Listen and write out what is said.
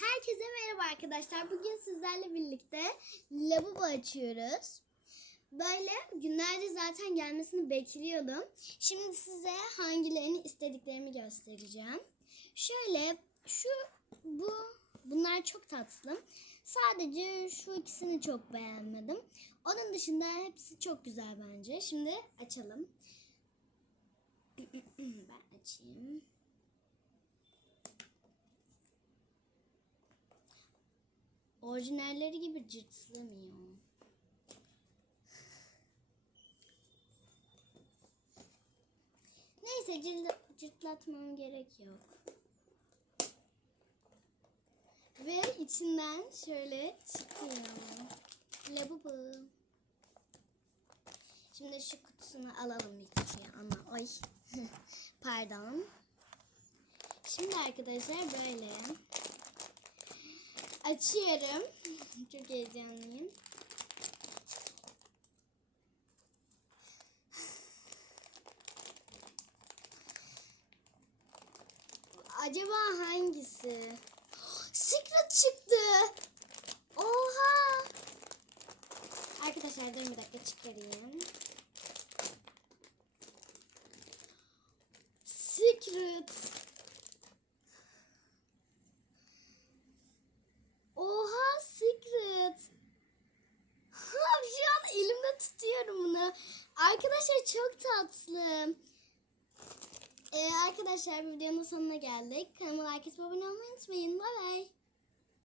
Herkese merhaba arkadaşlar. Bugün sizlerle birlikte lavabo açıyoruz. Böyle günlerce zaten gelmesini bekliyordum. Şimdi size hangilerini istediklerimi göstereceğim. Şöyle şu bu bunlar çok tatlı. Sadece şu ikisini çok beğenmedim. Onun dışında hepsi çok güzel bence. Şimdi açalım. Ben açayım. Orijinalleri gibi cırtlamıyor. Neyse cırt- cırtlatmam gerek yok. Ve içinden şöyle çıkıyor. Labubu. Şimdi şu kutusunu alalım lütfen ama ay pardon. Şimdi arkadaşlar böyle açıyorum. Çok heyecanlıyım. Acaba hangisi? Secret çıktı. Oha. Arkadaşlar durun bir dakika çıkarayım. Secret. Oha secret. Şu an elimde tutuyorum bunu. Arkadaşlar çok tatlı. Ee, arkadaşlar videonun sonuna geldik. Kanalıma like abone olmayı unutmayın. Bay bay.